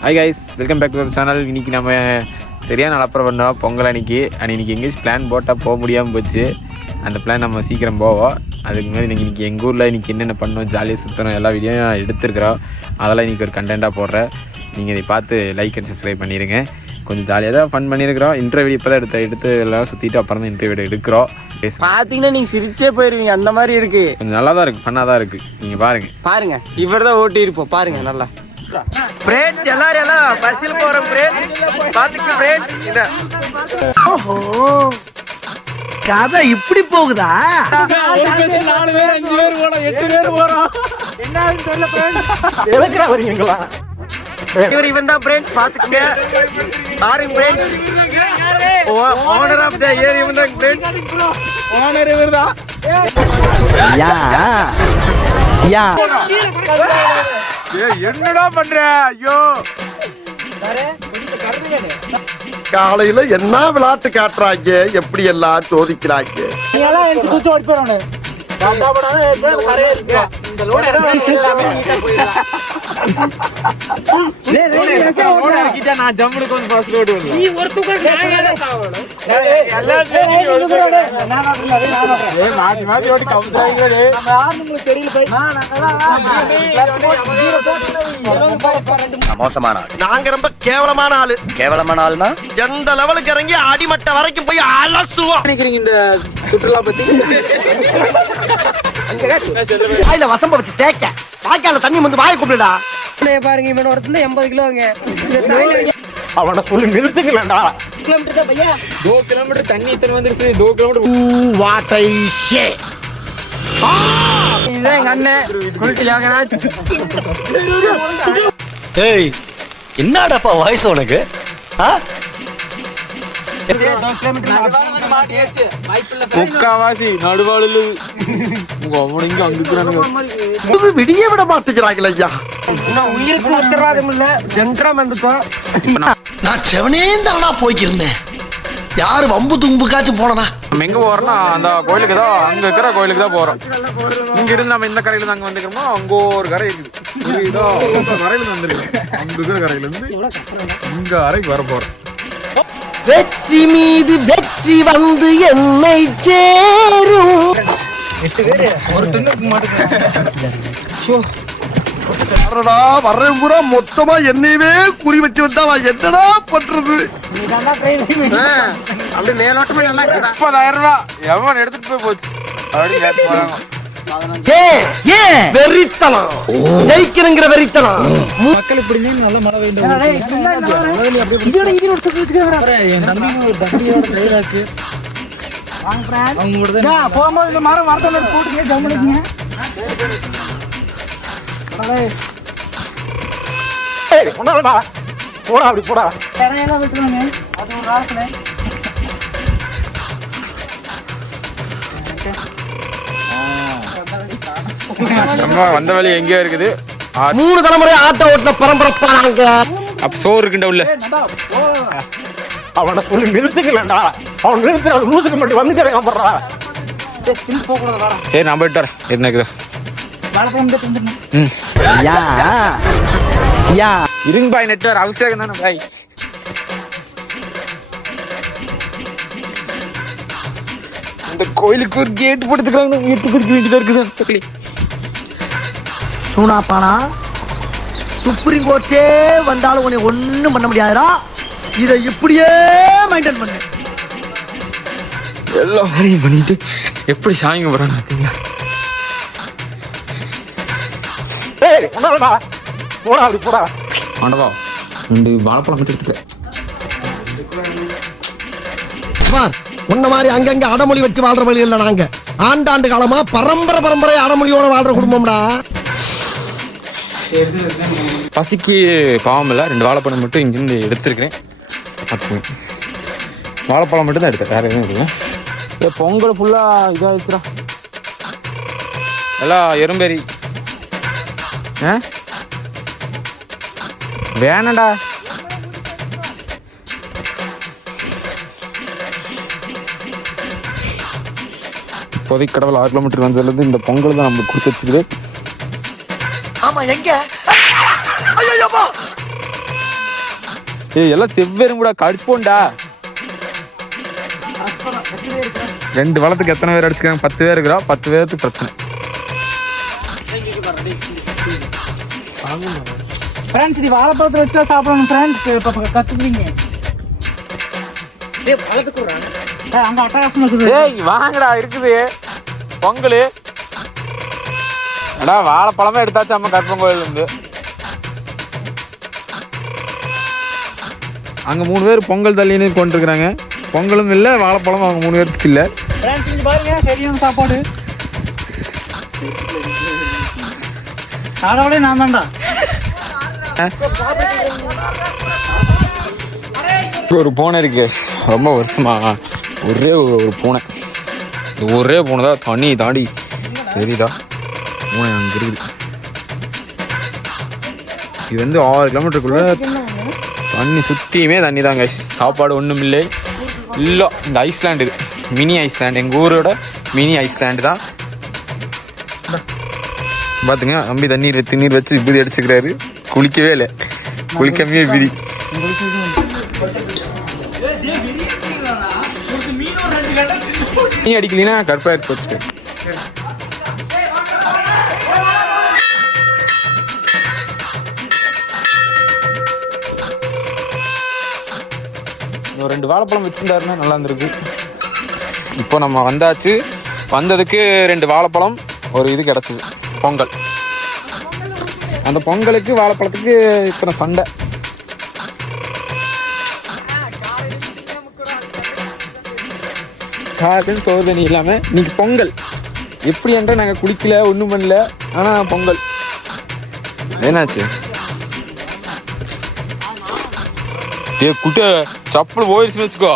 Hi guys, welcome back to our channel. இன்றைக்கி நம்ம சரியான அலப்பறம் பண்ணோம் பொங்கல் அன்றைக்கி. இன்றைக்கி எங்கேயும் பிளான் போட்டால் போக முடியாமல் போச்சு. அந்த பிளான் நம்ம சீக்கிரம் போவோம். அதுக்கு முன்னாடி இன்றைக்கி எங்கள் ஊரில் இன்றைக்கி என்னென்ன பண்ணோம், ஜாலியாக சுற்றணும், எல்லா வீடியோவும் நான் எடுத்துருக்குறோம். அதெல்லாம் இன்றைக்கி ஒரு கண்டென்ட்டாக போடுறேன். நீங்கள் இதை பார்த்து லைக் அண்ட் சப்ஸ்கிரைப் பண்ணிடுங்க. கொஞ்சம் ஜாலியாக தான் ஃபன் பண்ணியிருக்கிறோம். இன்டர்வியூ இப்போ தான் எடுத்து எல்லாம் சுற்றிட்டு அப்புறம் தான் இன்டர்வியூ எடுக்கிறோம். பார்த்தீங்கன்னா நீங்கள் சிரிச்சே போயிடுவீங்க, அந்த மாதிரி இருக்குது. கொஞ்சம் நல்லா தான் இருக்குது, ஃபன்னாக தான் இருக்குது. நீங்கள் பாருங்கள். இவர் தான் ஓட்டி இருப்போம் பாருங்க. நல்லா ஃப்ரெண்ட்ஸ் எல்லாரும் பஸ்ஸில் போகிறோம் ஃப்ரெண்ட்ஸ். பார்த்துக்கு ஃப்ரெண்ட்ஸ் இதை. ஓஹோ, கதை இப்படி போகுதா? 4 பேர் 5 பேர் போறோம், 8 பேர் போறோம். என்னன்னு தெரியல ஃப்ரெண்ட்ஸ். எதுக்குடா வரீங்களா? இவன் தான் ஃப்ரெண்ட்ஸ், பார்த்துக்கங்க. பாருங்க friends, owner of the year இவன் தான் ஃப்ரெண்ட்ஸ். ஓனர் இவர் தான். யா என்னடா பண்ற? ஐயோ, காலையில என்ன விளையாட்டு காட்டுறாங்க, எப்படி எல்லாம் சோதிக்கிறாங்க. நான் ஜம்முனுக்கு வந்து ஃபர்ஸ்ட் ரோடு வரல. நீ ஒரு தூக்கம் மாத்தி ஓடி கவுசாயிங்களே. மோசமான ஆள். நாங்க ரொம்ப கேவலமான ஆளு. கேவலமான ஆளுனா எந்த லெவலுக்கு இறங்கி அடிமட்ட வரைக்கும் போய் அலசுவோம். நினைக்கிறீங்க இந்த சுற்றுலா பத்தி? வாயில வசம்ப வச்சு தேய்க்க, வாய்க்கால தண்ணி வந்து வாயை கூப்பிடுடா. பாருங்க, இவன் ஒருத்தர் 80 கிலோங்க. அவனை சொல்லி நிறுத்துங்களா? கிலோமீட்டர் தான் பையா. 2 கிலோமீட்டர் தண்ணி இத்தனை வந்துருச்சு. 2 கிலோமீட்டர் வாட்டை ஷே. இதுதான் எங்க அண்ணன் குளிட்டு யோகராஜ். ஏய், என்னடாப்பா வாய்ஸ் உனக்கு? முக்காவாசி நடுவாளில் அவனுங்க அங்கிட்டு விடிய விட மாட்டேங்கிறாங்களே ஐயா. உயிருக்கு உத்தரவாதம் இல்ல, சென்ட்ரம் வந்துட்டோம். நான் செவனே தானா போய்க்கிருந்தேன். யாரு வம்பு தும்புக்காச்சும் போனா நம்ம எங்க போறோம்னா அந்த கோயிலுக்கு தான், அங்க இருக்கிற கோயிலுக்கு தான் போறோம். இங்க இருந்து நம்ம இந்த கரையில அங்க வந்துக்கிறோமோ, அங்க ஒரு கரை இருக்குது. கரையில வந்துருக்கு. அங்க இருக்கிற கரையில இருந்து இங்க கரைக்கு வர போறோம். வெற்றி மீது வெற்றி வந்து என்னை சேரும். 8 பேரு ஒரு டன்னுக்கு மாட்டுக்கு. வர்றேன் பூரா மொத்தமா என்னையவே குறி வச்சு வந்தா நான் என்னடா பண்றது? அப்படி மேலோட்டமா 30,000 ரூபாய் எவன் எடுத்துட்டு போய் போச்சு அப்படி கேட்டு போறாங்க. வெறித்தனம், ஜெயிக்கிறங்கிற வெறித்தனம். மக்கள் இப்படி நல்ல மழை வேண்டும். போகும்போது இந்த மரம் வரத்தோட போட்டுங்க ஜம்முனுக்குங்க. போடா அப்படி போடா. கரையெல்லாம் விட்டுருவாங்க. அது ஒரு காலத்துல நம்ம வந்த வழி எங்கேயோ இருக்குது. 3 தலைமுறை ஆட்ட ஓட்டின பரம்பரைப்பா நாங்க. அப்ப சோறு இருக்குண்ட உள்ள. அவனை சொல்லி நிறுத்துக்கலடா. அவன் நிறுத்துற லூசுக்கு மட்டும் வந்துட்டே போடுறா. சரி, நான் போயிட்டு வரேன். என்ன இருக்குது இருங்க பாய், நெட்வொர்க் அவசியம் தானே பாய். இந்த கோயிலுக்கு ஒரு கேட் போட்டுக்கிறாங்க. வீட்டுக்கு இருக்க வேண்டியதா இருக்குது. சூனாப்பானா, சுப்ரீம் கோர்ட்டே வந்தாலும் உன்னை ஒண்ணும் பண்ண முடியாதுடா. இதை இப்படியே மெயின்டைன் பண்ணு. எல்லா வேலையும் பண்ணிட்டு எப்படி சாமிங்க போறான்னு பார்த்தீங்களா? போடா அப்படி போடா. ஆண்டவா, 2 வாழைப்பழம் மட்டும் எடுத்துக்க. உன்ன மாதிரி அங்கங்க அடமொழி வச்சு வாழ்ற வழி இல்ல. நாங்க ஆண்டாண்டு காலமா பரம்பரை அடமொழியோட வாழ்ற குடும்பம்டா. பசிக்கு பாவம் இல்லை. 2 வாழைப்பழம் மட்டும் இங்கிருந்து எடுத்துருக்கிறேன். வாழைப்பழம் மட்டும் தான் எடுத்தேன், வேற எதுவும் இல்லை. பொங்கல் ஃபுல்லாக இதாகிடுச்சுடா. எல்லாம் எறும்பேரி. வேணடா. இப்போதைக்கு கடவுள் 6 கிலோமீட்டர் வந்ததுலேருந்து இந்த பொங்கல் தான் நம்மளுக்கு கொடுத்து வச்சுக்குது. ஆமா, எங்க? ஐயோப்பா, ஏய் எல்லாம் செவ்வேரும் கூட கடிச்சு போண்டா. 2 வளத்துக்கு எத்தனை பேர் அடிச்சுக்கிறாங்க? 10 பேர் இருக்கிறா. 10 பேருக்கு பிரச்சனை. ஃப்ரெண்ட்ஸ் இது வாழைப்பழத்தை வச்சு தான் சாப்பிடணும் ஃப்ரெண்ட்ஸ். இப்போ கற்றுக்குவீங்க. அங்கே அட்டகாசம் இருக்குது. ஏய் வாங்கடா இருக்குது பொங்கல். அடா வாழைப்பழமே எடுத்தாச்சு அம்மா கற்பங்கோயிலேருந்து. அங்கே 3 பேர் பொங்கல் தள்ளின்னு கொண்டுருக்குறாங்க. பொங்கலும் இல்லை வாழைப்பழமும் அவங்க 3 பேருக்கு இல்லை. ஃப்ரெண்ட்ஸ் இங்கே பாருங்க சரியான சாப்பாடு. சாதாவே நான் தான்டா. ஒரு பூனை இருக்கு ரொம்ப வருஷமா. ஒரே ஒரு பூனை. ஒரே பூனை தான் தண்ணி தாண்டி தெரியுதா? பூனை அங்கே இருக்குது. இது வந்து 6 கிலோமீட்டருக்குள்ள தண்ணி சுற்றியுமே தண்ணி தாங்க. சாப்பாடு ஒன்றும் இல்லை. இல்லை இந்த ஐஸ்லாண்டு இது மினி ஐஸ்லாண்டு. எங்கள் ஊரோட மினி ஐஸ்லாண்டு தான். பார்த்துங்க தம்பி தண்ணீர் வச்சு விபூதி அடிச்சுக்கிறாரு. குளிக்கவே இல்லை. குளிக்காமே விதி. நீ அடிக்கலனா கற்பாயிருக்கு வச்சு. ஒரு 2 வாழைப்பழம் வச்சுருந்தாருன்னா நல்லா இருந்திருக்கு. இப்போ நம்ம வந்தாச்சு. வந்ததுக்கு 2 வாழைப்பழம் ஒரு இது கிடச்சிது பொங்கல். அந்த பொங்கலுக்கு வாழைப்பழத்துக்கு இத்தனை சண்டை. காலையில் சோறு தண்ணி இல்லாமல் இன்னைக்கு பொங்கல். எப்படி என்றால் நாங்கள் குளிக்கல ஒன்றும் பண்ணல. ஆனால் பொங்கல் என்னாச்சு? ஏ குட்ட சப்பல் போயிடுச்சுன்னு வச்சுக்கோ.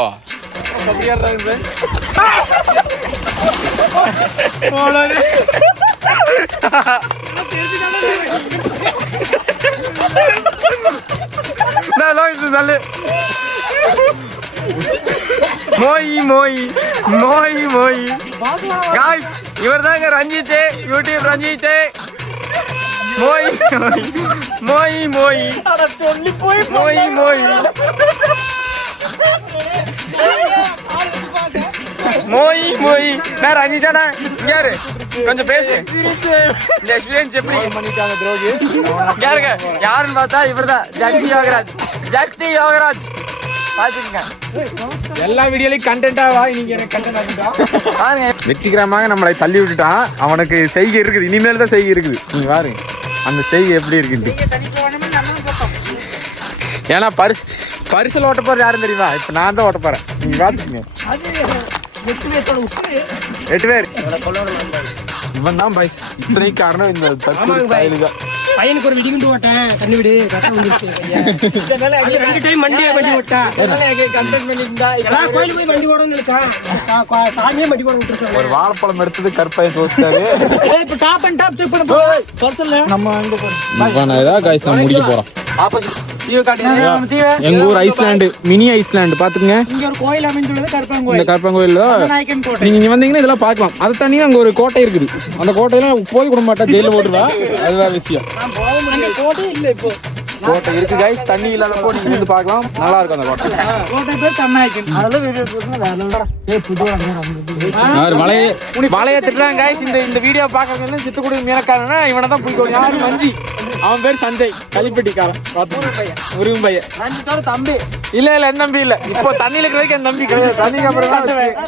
இவர் தாங்க ரஞ்சித், யூடியூப் ரஞ்சித். மோய் மோய் மோய் சொல்லி போய் மோய் மோய் மோய் மோய். நான் ரஞ்சிதானா யாரு கொஞ்சம் பேசு. இந்த எக்ஸ்பீரியன்ஸ் எப்படி பண்ணிட்டாங்க துரோகி? யாருங்க யாருன்னு பார்த்தா இவர் தான் ஜக்தி யோகராஜ். ஜக்தி யோகராஜ் பாத்துக்கங்க. எல்லா வீடியோலையும் கண்டென்ட்டாவா இன்னைக்கு எனக்கு கண்டென்ட். வெற்றிகரமாக நம்மளை தள்ளி விட்டுட்டான். அவனுக்கு செய்கை இருக்குது. இனிமேல் தான் செய்கை இருக்குது. நீங்க பாருங்க அந்த செய்கை எப்படி இருக்குது. ஏன்னா பரிசல் ஓட்ட போறது யாரும் தெரியுமா? இப்ப நான் தான் ஓட்ட போறேன். நீங்க பாத்துக்கங்க. 8 பேர். இவன் தான் பைஸ். இத்தனை காரணம் இந்த தான். பையனுக்கு ஒரு விடிகுண்டு ஓட்டேன். கண்ணு விடு கரெக்டா வந்துருச்சு. 2 டைம் மண்டியா வண்டி ஓட்டா. கண்டென்ட் பண்ணிருந்தா எல்லா கோயிலுக்கு போய் வண்டி ஓடணும்னு நினைச்சான். சாமியே வண்டி ஓட விட்டுருச்சாங்க. ஒரு வாழைப்பழம் எடுத்தது கற்பாயை தோஸ்டாரு. இப்போ டாப் அண்ட் டாப் செக் பண்ண போறோம். பர்சல்ல நம்ம அங்க போறோம். நான் ஏதா गाइस நான் முடிக்க போறோம். ஆப்போசிட் தீவு காட்டுங்க. எங்க ஊர் ஐஸ்லாண்டு மினி ஐஸ்லாண்டு பாத்துங்க. இங்க ஒரு கோயில் அமைந்துள்ளது கற்பங்கோயில். இந்த கற்பங்கோயில்ல நாயக்கன் கோட்டை. நீங்க இங்க வந்தீங்கன்னா இதெல்லாம் பார்க்கலாம். அதை தண்ணி அங்க ஒரு கோட்டை இருக்குது. அந்த கோட்டையில போய் கூட மாட்டா ஜெயில போட்டுருவா. அதுதான் விஷயம். கோட்டை இல்ல இப்போ. கோட்டை இருக்கு गाइस. தண்ணி இல்லாதப்போ நீங்க இருந்து பார்க்கலாம். நல்லா இருக்கும் அந்த கோட்டை. கோட்டை பேர் தன்னாயக்கன். அதெல்லாம் வீடியோ போடுறேன். ஏய் புதுவா யார் வளைய திட்டுறாங்க गाइस. இந்த வீடியோ பார்க்கறவங்க சித்துக்குடி மீனக்காரனா இவனை தான் பிடிக்கும். யாரு மஞ்சி. அவன் பேர் சஞ்சய் கலிப்பட்டிக்காரன். முருகன் பையன். ரஞ்சித்தோட தம்பி. இல்ல என் தம்பி இல்ல. இப்போ தண்ணியில இருக்கிறதுக்கு என் தம்பி கிடையாது. தண்ணிக்கு அப்புறம் தான்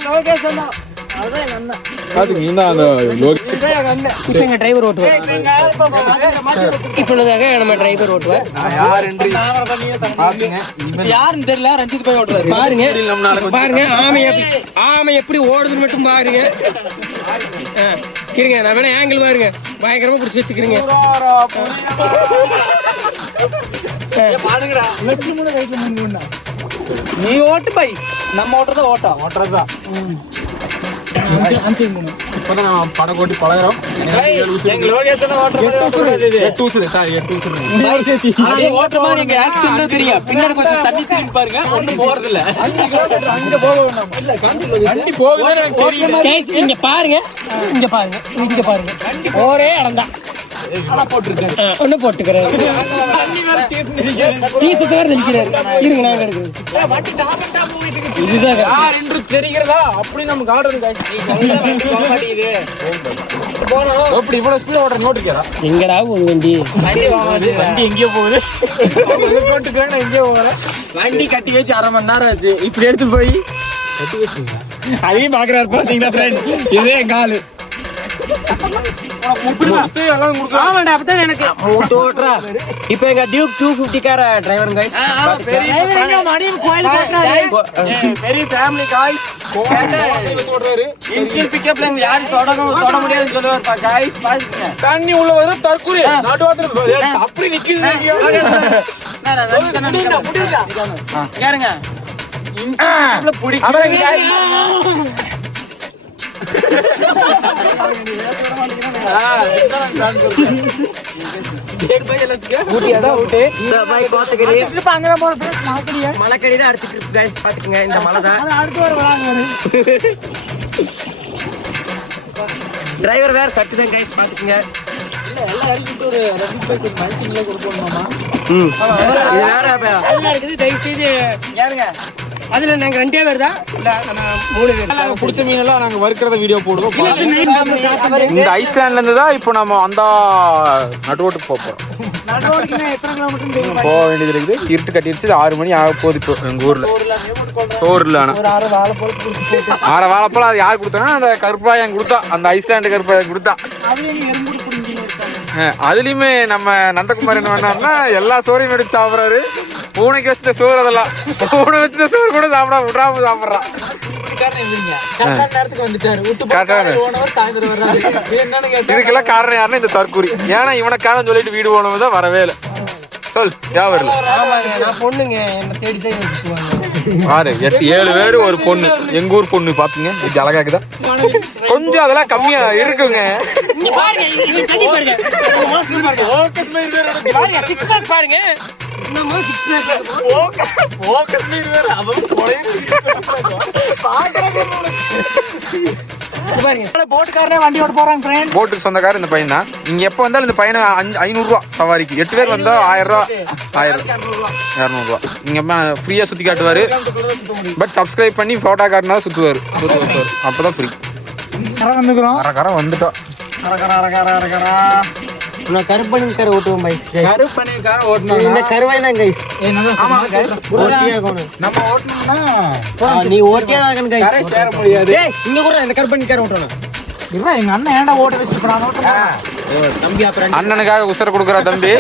லோகேஷ் தான். அதுதான் எங்க அண்ணன். பாத்துங்க அந்த இதுதான் எங்க அண்ணன். இப்போ எங்க டிரைவர் ஓட்டுவார். இப்பொழுதாக நம்ம டிரைவர் ஓட்டுவார். யார் என்று பாத்துங்க. யாருன்னு தெரியல. ரஞ்சித் பையன் ஓட்டுவார். பாருங்க ஆமை எப்படி ஓடுதுன்னு மட்டும் பாருங்க. இருங்க நான் வேணா ஆங்கிள் பாருங்க. பயங்கரமா பிடிச்சி வச்சுக்கிறீங்க. நீ ஓட்டு பை. நம்ம ஓட்டுறதா ஓட்டுறதா. இப்பதான் நான் படம் போட்டு பழகிறோம். பின்னாடி கொஞ்சம் தண்ணி திரும்பி பாருங்க. ஒண்ணும் போறது இல்ல. இங்க பாருங்க. இங்க பாருங்க. ஒரே இடம் தான். ஒண்ணு போட்டுக்கிறேன் தீத்து வேற நிற்கிறாரு இருங்க நாங்க எடுக்கிறேன் இதுதான் என்று தெரிகிறதா அப்படி நமக்கு ஆர்டர் எப்படி இவ்வளவு ஸ்பீட் ஓடுற நோட்டுக்கிறா எங்கடா போகுது வண்டி வண்டி எங்கேயோ போகுது எங்கேயோ போகிறேன் வண்டி கட்டி வச்சு 1/2 மணி நேரம் ஆச்சு இப்படி எடுத்து போய் கட்டி வச்சுங்க அதையும் பாக்குறாரு பாத்தீங்கன்னா ஃப்ரெண்ட் இதே காலு இப்ப எங்க டியூக் 250 கார டிரைவர் गाइस பெரிய ஃபேமிலி गाइस இன்ஜின் பிக்கப்ல யாரும் தொட முடியாதுன்னு சொல்லுவாருப்பா गाइस பாருங்க தண்ணி உள்ள வரும் தற்கூரி நடுவாத்துல அப்படி நிக்குது யாருங்க இன்ஜின் பிடிக்க மலைக்கடிதான் அடுத்த ட்ரிப் गाइस பாத்துக்கங்க இந்த மலை தான் அடுத்து வர வராங்க டிரைவர் வேற சட்டு தான் गाइस பாத்துக்கங்க எல்லாம் அடிச்சிட்டு ஒரு ரஜினி பைக் மல்டிங்ல கொடுப்போம்மா இது வேற எல்லாம் இருக்குது தயவு செய்து யாருங்க அதுல நாங்க 2 பேர் தான் இல்ல நம்ம 3 பேர் நாங்க பிடிச்ச மீன் எல்லாம் நாங்க வறுக்கிறத வீடியோ போடுவோம் இந்த ஐஸ்லாண்ட்ல இருந்து தான் இப்போ நம்ம அந்த நடுவோட்டுக்கு போறோம் எத்தனை கிலோமீட்டர் போக வேண்டியது இருக்குது இருட்டு கட்டிடுச்சு 6 மணி ஆக போகுது இப்போ எங்க ஊர்ல சோறுல ஒரு 6 வாழைப்பழம் கொடுத்து 6 வாழைப்பழம் அது யார் கொடுத்தாங்கன்னா அந்த கருப்பாயன் கொடுத்தா அந்த ஐஸ்லாண்டு கருப்பாயன் கொடுத்தா அதுலயுமே நம்ம நந்தகுமார் என்ன பண்ணாருன்னா எல்லா சோறையும் எடுத்து சாப்பிட்றாரு பூனைக்கு வச்சுட்ட சோறு அதெல்லாம் பூனை வச்சுட்ட சோறு கூட சாப்பிட விடாம சாப்பிட்றான் இதுக்கெல்லாம் காரணம் யாருன்னா இந்த தற்கூரி ஏன்னா இவனை காரணம் சொல்லிட்டு வீடு போனவங்க தான் வரவே இல்லை சொல் யாவரில் பொண்ணுங்க என்ன தேடி தேடி 7 பேர் ஒரு பொண்ணு எங்க ஊர் பொண்ணு பாத்துங்க இது அழகாக்குதான் கொஞ்சம் அதெல்லாம் கம்மியா இருக்குங்க பாருங்க போட்டுக்கு சொந்தக்காரர் இந்த பையன் தான் நீங்க எப்ப வந்தாலும் இந்த பையனை 500 ரூபா சவாரிக்கு 8 பேர் வந்தா 1000 ரூபா 200 ரூபா நீங்க ஃப்ரீயா சுத்தி காட்டுவாரு பட் சப்ஸ்கிரைப் பண்ணி போட்டோ காட்டினா சுத்துவாரு அப்பதான் ஃப்ரீ கரை வந்துட்டோம் நான் கருப்பணிக்கார ஓட்டுவோம் பைஸ் கருப்பணிக்கார ஓட்டணும் இந்த கருவாய் தான் கைஸ் ஆமா கைஸ் ஓட்டியா கோணும் நம்ம ஓட்டணும்னா நீ ஓட்டியா தான் கைஸ் சேர முடியாது டேய் இங்க கூட இந்த கருப்பணிக்கார ஓட்டணும் இல்ல எங்க அண்ணன் ஏன்டா ஓட்ட வச்சிட்டு போறானோ தம்பி அப்புறம் அண்ணனுக்காக உசர குடுக்குற தம்பி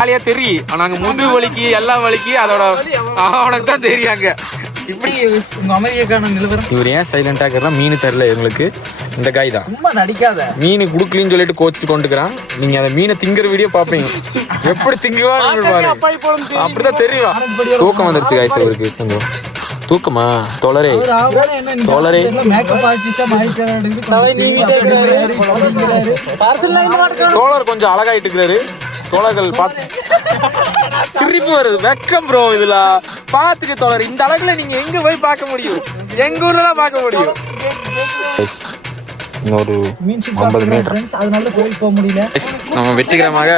காலியா தெரியும் நாங்க முது வலிக்கு எல்லா வலிக்கு அதோட அவனுக்கு தான் தெரியாங்க இப்படி உங்க அமெரிக்கான நிலவரம் இவர் ஏன் சைலண்டா இருக்கிறா மீன் தரல எங்களுக்கு இந்த காய் தான் சும்மா நடிக்காத மீன் குடுக்கலன்னு சொல்லிட்டு கோச்சிட்டு கொண்டுக்கிறான் நீங்க அந்த மீனை திங்கிற வீடியோ பாப்பீங்க எப்படி திங்குவான்னு பாருங்க அப்படிதான் தெரியும் தூக்கம் வந்துருச்சு காய்ஸ் அவருக்கு கொஞ்சம் தூக்கமா தோழரே தோழர் கொஞ்சம் அழகாயிட்டு இருக்கிறாரு தோழர்கள் பார்த்து சிரிப்பு வருது வெக்கம் ப்ரோ இதுல பாத்துக்க தோழர் இந்த அழகுல நீங்க எங்க போய் பார்க்க முடியும் எங்க ஊர்ல தான் பார்க்க முடியும் இன்னொரு 50 மீட்டர் அதனால கோயில் போக முடியல நம்ம வெற்றிகரமாக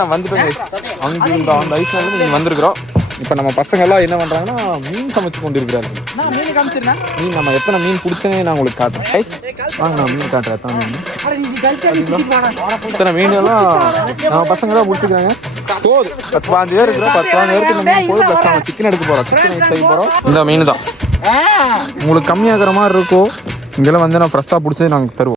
நான் வந்துட்டேன் அங்கிருந்த அந்த ஐஸ்லாண்ட்ல நீங்க வந்திருக்கிறோம் இப்போ நம்ம பசங்க எல்லாம் என்ன பண்றாங்கன்னா மீன் சமைச்சு கொண்டு இருக்கிறார்கள் மீன் நம்ம எத்தனை மீன் பிடிச்சனே நான் உங்களுக்கு காட்டுறேன் வாங்க நான் மீன் காட்டுறேன் எத்தனை மீன் எல்லாம் நம்ம பசங்க தான் பிடிச்சிக்கிறாங்க போதும் 10-15 பேர் இருக்கிறோம் 10-15 பேருக்கு இந்த மீன் போதும் ப்ளஸ் நம்ம சிக்கன் எடுக்க போறோம் சிக்கன் செய்ய போறோம் இந்த மீன் தான் உங்களுக்கு கம்மியாகிற மாதிரி இருக்கும் இங்கெல்லாம் வந்து நான் ஃப்ரெஷ்ஷாக பிடிச்சி நாங்கள் தருவோம்